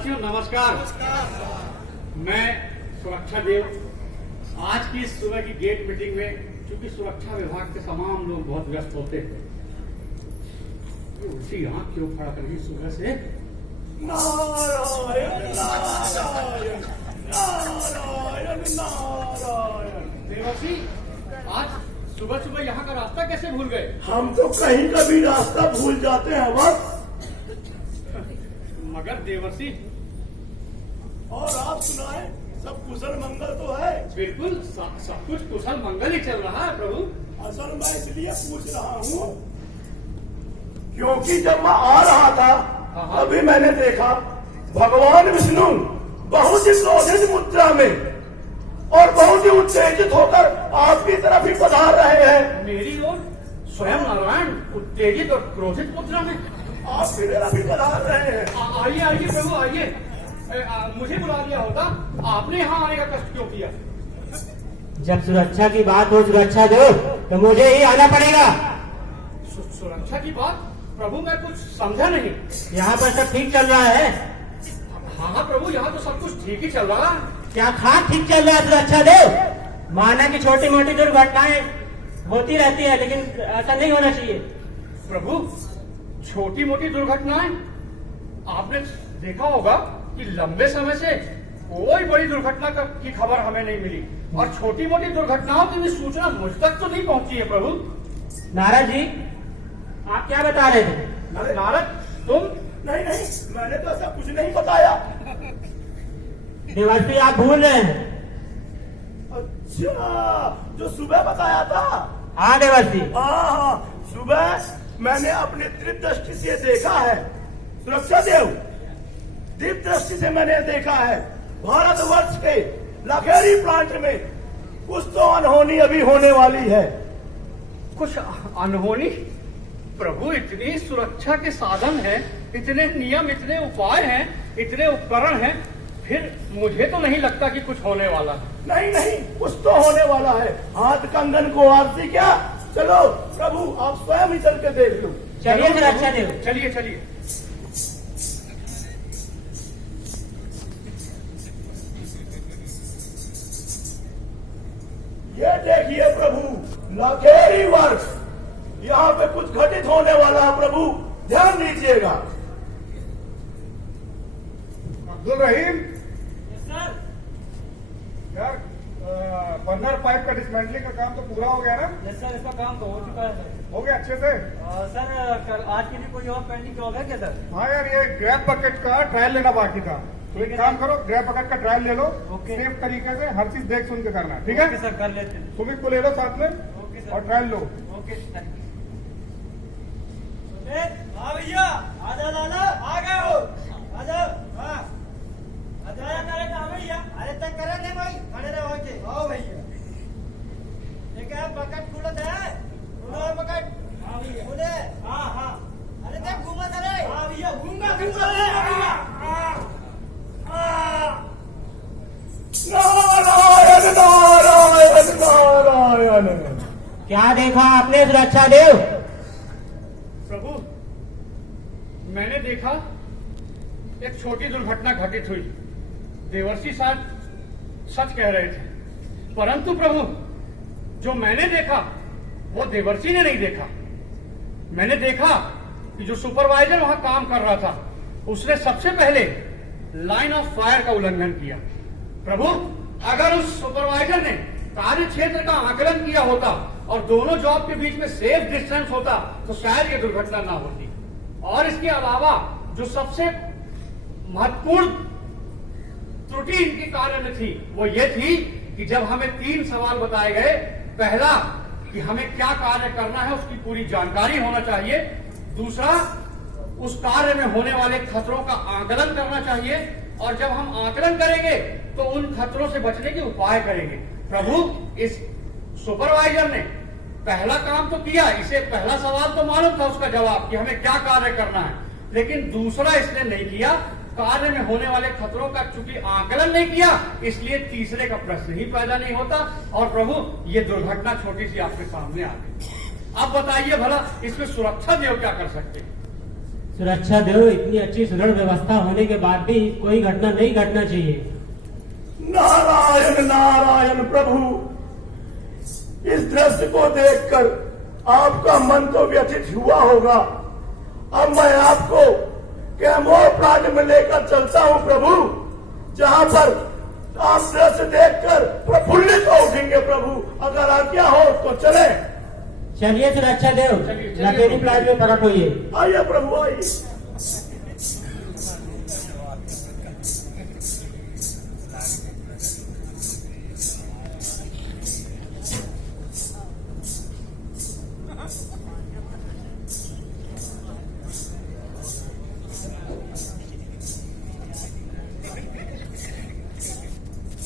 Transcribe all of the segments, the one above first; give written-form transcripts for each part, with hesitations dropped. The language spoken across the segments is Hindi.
साथियों नमस्कार। मैं सुरक्षा देव आज की इस सुबह की गेट मीटिंग में, क्योंकि सुरक्षा विभाग के तमाम लोग बहुत व्यस्त होते हैं, उसी आंख क्यों खड़ा कर सुबह से? नारायण नारायण नारायण नारायण। देवर्षि, आज सुबह सुबह यहाँ का रास्ता कैसे भूल गए? हम तो कहीं का भी रास्ता भूल जाते हैं बस। मगर देवर्षि, और आप सुनाए, सब कुशल मंगल तो है? बिल्कुल सब कुछ कुशल मंगल ही चल रहा है प्रभु। असल मैं इसलिए पूछ रहा हूँ क्योंकि जब मैं आ रहा था अभी मैंने देखा भगवान विष्णु बहुत ही क्रोधित मुद्रा में और बहुत ही उत्तेजित होकर आपकी तरफ ही पधार रहे हैं। मेरी ओर स्वयं नारायण उत्तेजित और क्रोधित मुद्रा में आपकी तरफ ही पधार रहे हैं। आइए आइए प्रभु आइए। मुझे बुला लिया होता, आपने यहाँ आने का कष्ट क्यों किया? जब सुरक्षा की बात हो सुरक्षा दो तो मुझे ही आना पड़ेगा। सुरक्षा की बात? प्रभु मैं कुछ समझा नहीं। यहाँ पर सब ठीक चल रहा है? हाँ प्रभु, यहाँ तो सब कुछ ठीक ही चल रहा है। क्या खास ठीक चल रहा है सुरक्षा दो? माना कि छोटी मोटी दुर्घटनाएं होती रहती है, लेकिन ऐसा नहीं होना चाहिए। प्रभु छोटी मोटी दुर्घटनाएं? आपने देखा होगा कि लंबे समय से कोई बड़ी दुर्घटना की खबर हमें नहीं मिली, और छोटी मोटी दुर्घटनाओं की भी सूचना मुझ तक तो नहीं पहुंची है प्रभु। नारद जी, आप क्या बता रहे थे? नारद तुम? नहीं नहीं, मैंने तो ऐसा कुछ नहीं बताया। देवर्षि आप भूल रहे हैं। अच्छा, जो सुबह बताया था? हाँ देवर्षि। हाँ, सुबह मैंने अपनी दिव्य दृष्टि से देखा है। सुरक्षा देव, दिव्य दृष्टि से मैंने देखा है भारतवर्ष के लखेरी प्लांट में कुछ तो अनहोनी अभी होने वाली है। कुछ अनहोनी? प्रभु इतनी सुरक्षा के साधन हैं, इतने नियम, इतने उपाय हैं, इतने उपकरण हैं, फिर मुझे तो नहीं लगता कि कुछ होने वाला है। नहीं नहीं, कुछ तो होने वाला है। हाथ कंगन को आरती क्या? चलो प्रभु, आप स्वयं ही चल के देख लो। चलिए सुरक्षा देव। चलिए चलिए। ये देखिए प्रभु, लखेरी वर्ष, यहाँ पे कुछ घटित होने वाला है प्रभु, ध्यान दीजिएगा। अब्दुल रहीम सर, यार बर्नर पाइप का डिसमेंटलिंग का काम तो पूरा हो गया ना? यस सर, इसका काम तो हो चुका है सर। हो गया अच्छे से? सर आज के लिए कोई और पेंडिंग जॉब है क्या सर? हाँ यार, ये ग्रैब बकेट का ट्रायल लेना बाकी था, तो एक काम करो, ग्रैब बकेट का ट्रायल ले लो। ओके। सेफ तरीके से हर चीज देख सुन के करना, ठीक है? ओके सर, कर लेते हैं। सुमित को ले लो साथ में। Okay sir. और ट्रायल लो। Okay thank you. हाँ भैया, आजा लाला, आ गए हो? आजा। हाँ आजा करे ना भैया। अरे तक करे नहीं भाई, खड़े रहो के। आओ भैया। ये क्या बकेट खुलत है? खुलो है बकेट? हाँ भैया। खुले? हाँ हाँ। अरे तक घूमत है रे? हाँ भैया, घूमगा घूमगा रे भैया। नारायण नारायण नारायण। क्या देखा आपने सुरक्षा देव? प्रभु मैंने देखा एक छोटी दुर्घटना घटित हुई। देवर्षि साहब सच कह रहे थे, परंतु प्रभु जो मैंने देखा वो देवर्षि ने नहीं देखा। मैंने देखा कि जो सुपरवाइजर वहां काम कर रहा था उसने सबसे पहले लाइन ऑफ फायर का उल्लंघन किया। प्रभु अगर उस सुपरवाइजर ने कार्य क्षेत्र का आकलन किया होता और दोनों जॉब के बीच में सेफ डिस्टेंस होता तो शायद ये दुर्घटना ना होती। और इसके अलावा जो सबसे महत्वपूर्ण त्रुटि इनके कार्य में थी वो ये थी कि जब हमें 3 सवाल बताए गए, पहला कि हमें क्या कार्य करना है उसकी पूरी जानकारी होना चाहिए, दूसरा उस कार्य में होने वाले खतरों का आकलन करना चाहिए, और जब हम आकलन करेंगे तो उन खतरों से बचने के उपाय करेंगे। प्रभु इस सुपरवाइजर ने पहला काम तो किया, इसे पहला सवाल तो मालूम था उसका जवाब कि हमें क्या कार्य करना है, लेकिन दूसरा इसने नहीं किया। कार्य में होने वाले खतरों का चूंकि आकलन नहीं किया, इसलिए तीसरे का प्रश्न ही पैदा नहीं होता। और प्रभु ये दुर्घटना छोटी सी आपके सामने आ गई। अब बताइए भला इसमें सुरक्षा देव क्या कर सकते हैं? सुरक्षा देव, इतनी अच्छी सुदृढ़ व्यवस्था होने के बाद भी कोई घटना नहीं घटना चाहिए। नारायण नारायण प्रभु, इस दृश्य को देखकर आपका मन तो व्यथित हुआ होगा। अब मैं आपको कैमोर प्लांट में लेकर चलता हूं प्रभु, जहां पर आप दृश्य देखकर प्रफुल्लित हो उठेंगे प्रभु। अगर आज्ञा हो तो चले। चलिए सुरक्षा देव, चलिए, चलिए। लखेरी प्लांट में प्रकट होइए। आइए प्रभु आइए।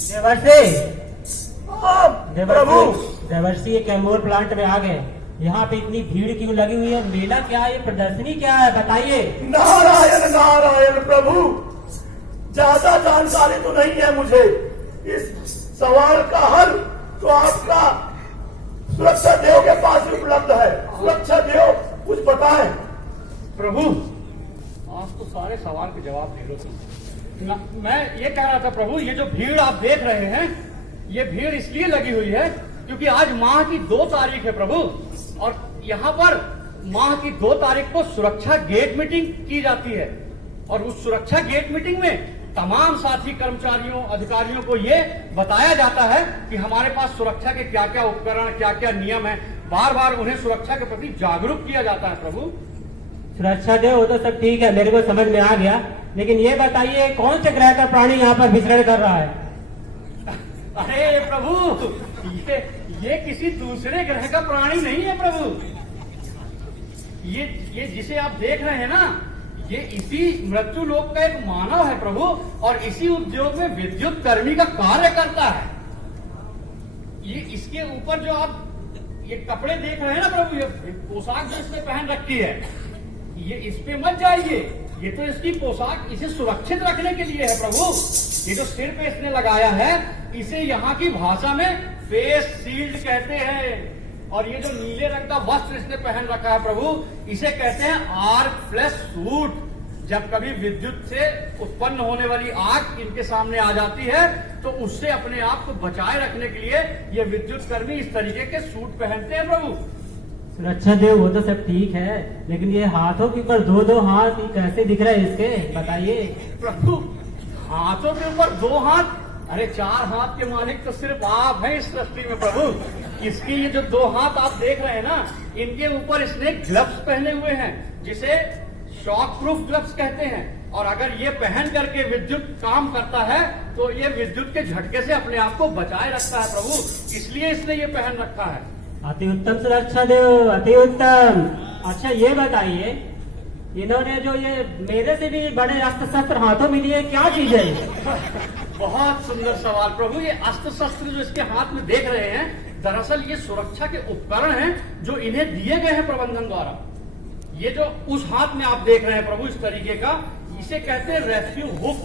देवर्षि, प्रभु देवर्षि, ये कैमोर प्लांट में आ गए। यहाँ पे इतनी भीड़ क्यों लगी हुई है? मेला क्या है? प्रदर्शनी क्या है? बताइए। नारायण नारायण प्रभु, ज्यादा जानकारी तो नहीं है मुझे। इस सवाल का हल तो आपका सुरक्षा देव के पास उपलब्ध है। सुरक्षा देव कुछ बताएं। प्रभु, आज तो सारे सवाल के जवाब दे दो तुम। मैं ये कह रहा था प्रभु, ये जो भीड़ आप देख रहे हैं, ये भीड़ इसलिए लगी हुई है क्योंकि आज माह की 2 तारीख है प्रभु, और यहाँ पर माह की 2 तारीख को सुरक्षा गेट मीटिंग की जाती है। और उस सुरक्षा गेट मीटिंग में तमाम साथी कर्मचारियों, अधिकारियों को ये बताया जाता है कि हमारे पास सुरक्षा के क्या क्या उपकरण, क्या क्या नियम है। बार बार उन्हें सुरक्षा के प्रति जागरूक किया जाता है प्रभु। सुरक्षा देव, वो तो सब ठीक है, मेरे को समझ में आ गया, लेकिन ये बताइए कौन से ग्रह का प्राणी यहाँ पर विचरण कर रहा है? अरे प्रभु, ये किसी दूसरे ग्रह का प्राणी नहीं है प्रभु। ये जिसे आप देख रहे हैं ना, ये इसी मृत्यु लोक का एक मानव है प्रभु, और इसी उद्योग में विद्युत कर्मी का कार्य करता है। ये इसके ऊपर जो आप ये कपड़े देख रहे हैं ना प्रभु, ये पोशाक जो इसने पहन रखी है, ये इस पे मत जाइए। ये तो इसकी पोशाक इसे सुरक्षित रखने के लिए है प्रभु। ये जो सिर पे इसने लगाया है, इसे यहाँ की भाषा में फेस शील्ड कहते हैं। और ये जो नीले रंग का वस्त्र इसने पहन रखा है प्रभु, इसे कहते हैं आर्क फ्लैश सूट। जब कभी विद्युत से उत्पन्न होने वाली आग इनके सामने आ जाती है, तो उससे अपने आप को बचाए रखने के लिए ये विद्युत कर्मी इस तरीके के सूट पहनते हैं प्रभु। सुरक्षा देव, वो तो सब ठीक है, लेकिन ये हाथों के ऊपर 2-2 हाथ ये कैसे दिख रहे हैं इसके? बताइए। प्रभु, हाथों के ऊपर 2 हाथ? अरे 4 हाथ के मालिक तो सिर्फ आप हैं इस सृष्टि में प्रभु। इसकी ये जो 2 हाथ आप देख रहे हैं ना, इनके ऊपर इसने ग्लव्स पहने हुए हैं, जिसे शॉक प्रूफ ग्लव्स कहते हैं। और अगर ये पहन करके विद्युत काम करता है, तो ये विद्युत के झटके से अपने आप को बचाए रखता है प्रभु, इसलिए इसने ये पहन रखा है। अति उत्तम सुरक्षा देव, अति उत्तम। अच्छा ये बताइए, इन्होंने जो ये मेरे से भी बड़े अस्त्र शस्त्र हाथों में लिए, क्या चीज है? बहुत सुंदर सवाल प्रभु। ये अस्त्र शस्त्र जो इसके हाथ में देख रहे हैं, दरअसल ये सुरक्षा के उपकरण हैं जो इन्हें दिए गए हैं प्रबंधन द्वारा। ये जो उस हाथ में आप देख रहे हैं प्रभु, इस तरीके का, इसे कहते हैं रेस्क्यू हुक।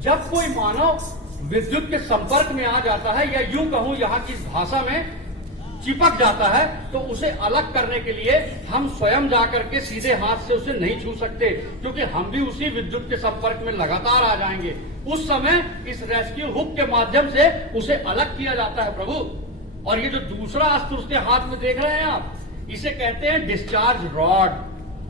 जब कोई मानव विद्युत के संपर्क में आ जाता है, या यूं कहूं यहाँ की भाषा में चिपक जाता है, तो उसे अलग करने के लिए हम स्वयं जाकर के सीधे हाथ से उसे नहीं छू सकते, क्योंकि हम भी उसी विद्युत के संपर्क में लगातार आ जाएंगे। उस समय इस रेस्क्यू हुक के माध्यम से उसे अलग किया जाता है प्रभु। और ये जो दूसरा अस्त्र उसके हाथ में देख रहे हैं आप, इसे कहते हैं डिस्चार्ज रॉड।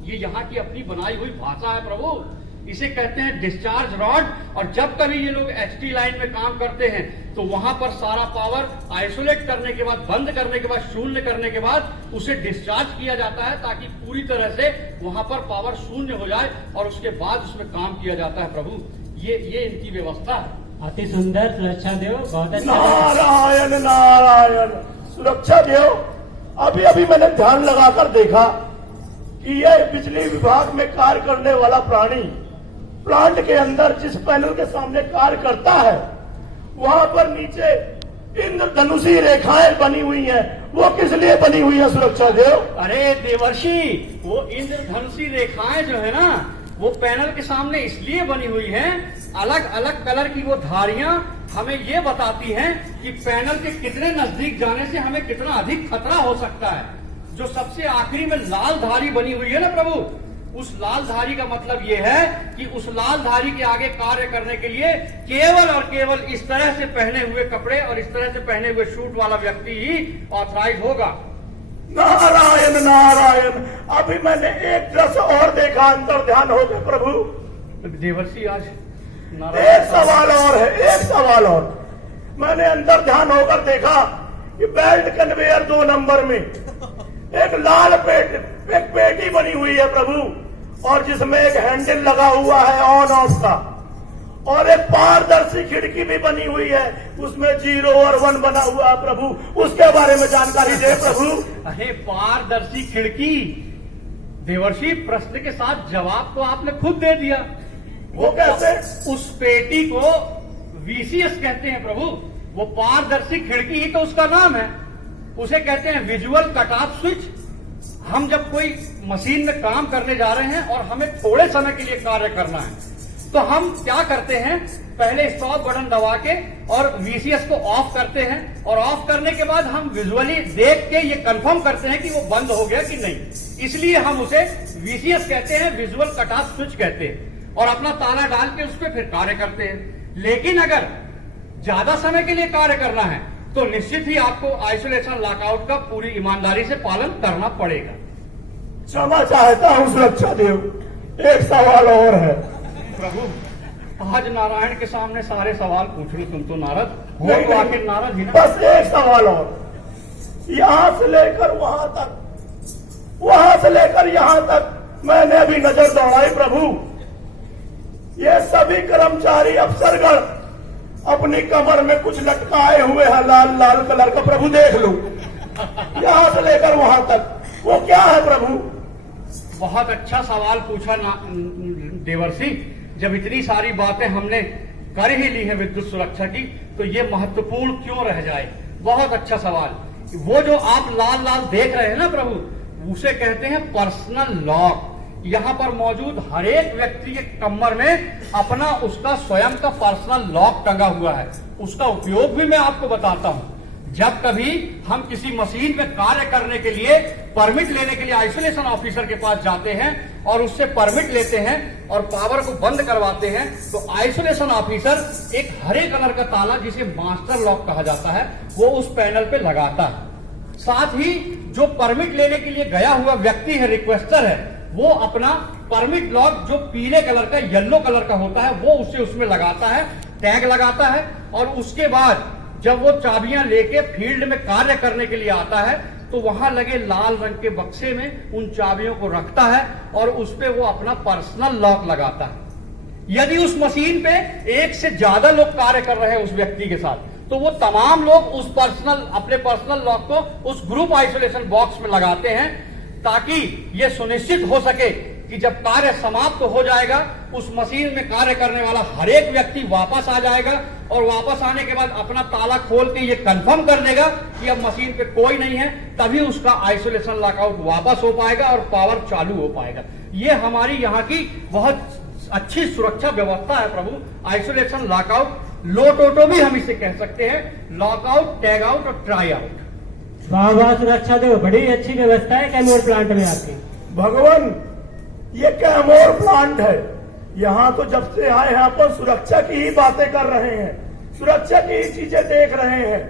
ये यहाँ की अपनी बनाई हुई भाषा है प्रभु, इसे कहते हैं डिस्चार्ज रॉड। और जब कभी ये लोग एचटी लाइन में काम करते हैं, तो वहां पर सारा पावर आइसोलेट करने के बाद, बंद करने के बाद, शून्य करने के बाद उसे डिस्चार्ज किया जाता है, ताकि पूरी तरह से वहां पर पावर शून्य हो जाए, और उसके बाद उसमें काम किया जाता है प्रभु। ये इनकी व्यवस्था है। अति सुंदर सुरक्षा देव, बहुत अच्छा। नारायण नारायण सुरक्षा देव, अभी अभी मैंने ध्यान लगाकर देखा कि यह बिजली विभाग में कार्य करने वाला प्राणी प्लांट के अंदर जिस पैनल के सामने कार्य करता है, वहां पर नीचे इंद्रधनुषी रेखाएं बनी हुई हैं। वो किस लिए बनी हुई है सुरक्षा देव? अरे देवर्षि, वो इंद्रधनुषी रेखाएं जो है ना, वो पैनल के सामने इसलिए बनी हुई हैं, अलग अलग कलर की वो धारियां हमें ये बताती हैं कि पैनल के कितने नजदीक जाने से हमें कितना अधिक खतरा हो सकता है। जो सबसे आखिरी में लाल धारी बनी हुई है ना प्रभु, उस लालधारी का मतलब यह है कि उस लालधारी के आगे कार्य करने के लिए केवल और केवल इस तरह से पहने हुए कपड़े और इस तरह से पहने हुए सूट वाला व्यक्ति ही ऑथराइज होगा। नारायण नारायण, अभी मैंने एक दृश्य और देखा अंतर ध्यान हो गए प्रभु। देवर्षि आज एक सवाल और है, एक सवाल और। मैंने अंदर ध्यान होकर देखा कि बेल्ट कन्वेयर 2 नंबर में एक लाल एक पेटी बनी हुई है प्रभु, और जिसमें एक हैंडल लगा हुआ है ऑन ऑफ का, और एक पारदर्शी खिड़की भी बनी हुई है, उसमें 0 और 1 बना हुआ है प्रभु। उसके बारे में जानकारी दे प्रभु। अरे पारदर्शी खिड़की, देवर्षि प्रश्न के साथ जवाब तो आपने खुद दे दिया। वो कैसे? उस पेटी को वीसीएस कहते हैं प्रभु। वो पारदर्शी खिड़की ही तो उसका नाम है। उसे कहते हैं विजुअल कट ऑफ स्विच। हम जब कोई मशीन में काम करने जा रहे हैं और हमें थोड़े समय के लिए कार्य करना है, तो हम क्या करते हैं, पहले स्टॉप बटन दबा के और वीसीएस को ऑफ करते हैं, और ऑफ करने के बाद हम विजुअली देख के ये कंफर्म करते हैं कि वो बंद हो गया कि नहीं। इसलिए हम उसे वीसीएस कहते हैं, विजुअल कट ऑफ स्विच कहते हैं, और अपना ताला डाल के उस पर फिर कार्य करते हैं। लेकिन अगर ज्यादा समय के लिए कार्य करना है तो निश्चित ही आपको आइसोलेशन लॉकआउट का पूरी ईमानदारी से पालन करना पड़ेगा। क्षमा चाहता हूं सुरक्षा देव, एक सवाल और है प्रभु। आज नारायण के सामने सारे सवाल पूछ लो तुम तो नारद हो, नहीं, तो आखिर नारद ही ना। बस एक सवाल और। यहां से लेकर वहां तक, वहां से लेकर यहां तक मैंने भी नजर दौड़ाई प्रभु। ये सभी कर्मचारी अफसरगण अपनी कमर में कुछ लटकाए हुए हैं लाल लाल कलर का प्रभु, देख लो यहां से लेकर वहां तक, वो क्या है प्रभु? बहुत अच्छा सवाल पूछा देवर्षि। जब इतनी सारी बातें हमने कर ही ली है विद्युत सुरक्षा की, तो ये महत्वपूर्ण क्यों रह जाए? बहुत अच्छा सवाल। वो जो आप लाल लाल देख रहे हैं ना प्रभु, उसे कहते हैं पर्सनल लॉक। यहाँ पर मौजूद हर एक व्यक्ति के कमर में अपना उसका स्वयं का पर्सनल लॉक टंगा हुआ है। उसका उपयोग भी मैं आपको बताता हूं। जब कभी हम किसी मशीन में कार्य करने के लिए परमिट लेने के लिए आइसोलेशन ऑफिसर के पास जाते हैं और उससे परमिट लेते हैं और पावर को बंद करवाते हैं, तो आइसोलेशन ऑफिसर एक हरे कलर का ताला, जिसे मास्टर लॉक कहा जाता है, वो उस पैनल पे लगाता है। साथ ही जो परमिट लेने के लिए गया हुआ व्यक्ति है, रिक्वेस्टर है, वो अपना परमिट लॉक जो पीले कलर का, येलो कलर का होता है, वो उसे उसमें लगाता है, टैग लगाता है, और उसके बाद जब वो चाबियां लेके फील्ड में कार्य करने के लिए आता है, तो वहां लगे लाल रंग के बक्से में उन चाबियों को रखता है और उस पे वो अपना पर्सनल लॉक लगाता है। यदि उस मशीन पे एक से ज्यादा लोग कार्य कर रहे हैं उस व्यक्ति के साथ, तो वो तमाम लोग उस अपने पर्सनल लॉक को उस ग्रुप आइसोलेशन बॉक्स में लगाते हैं, ताकि ये सुनिश्चित हो सके कि जब कार्य समाप्त हो जाएगा, उस मशीन में कार्य करने वाला हर एक व्यक्ति वापस आ जाएगा, और वापस आने के बाद अपना ताला खोल के ये कंफर्म कर देगा कि अब मशीन पे कोई नहीं है, तभी उसका आइसोलेशन लॉकआउट वापस हो पाएगा और पावर चालू हो पाएगा। ये हमारी यहाँ की बहुत अच्छी सुरक्षा व्यवस्था है प्रभु। आइसोलेशन लॉकआउट, लो टोटो भी हम इसे कह सकते हैं, लॉकआउट, टैग आउट और ट्राई आउट। वाह वाह सुरक्षा देव, बड़ी अच्छी व्यवस्था है कैमोर प्लांट में आपकी। भगवान, ये कैमोर प्लांट है। यहाँ तो जब से आए हैं अपन सुरक्षा की ही बातें कर रहे हैं, सुरक्षा की ही चीजें देख रहे हैं।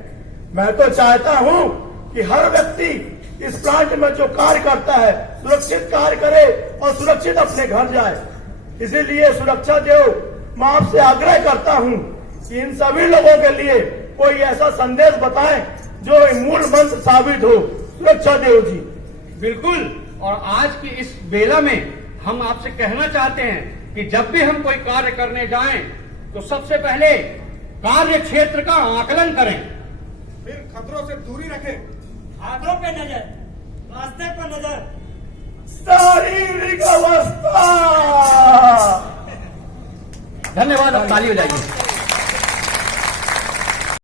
मैं तो चाहता हूँ कि हर व्यक्ति इस प्लांट में जो कार्य करता है सुरक्षित कार्य करे और सुरक्षित अपने घर जाए। इसीलिए सुरक्षा देव, मैं आपसे आग्रह करता हूँ कि इन सभी लोगों के लिए कोई ऐसा संदेश बताएं जो मूल मंत्र साबित हो। सुरक्षा देव जी। बिल्कुल, और आज की इस बेला में हम आपसे कहना चाहते हैं कि जब भी हम कोई कार्य करने जाएं, तो सबसे पहले कार्य क्षेत्र का आकलन करें, फिर खतरों से दूरी रखें, हाथों पे नजर, रास्ते पर नजर, शारीरिक अवस्था। धन्यवाद। अब ताली हो जाएगी।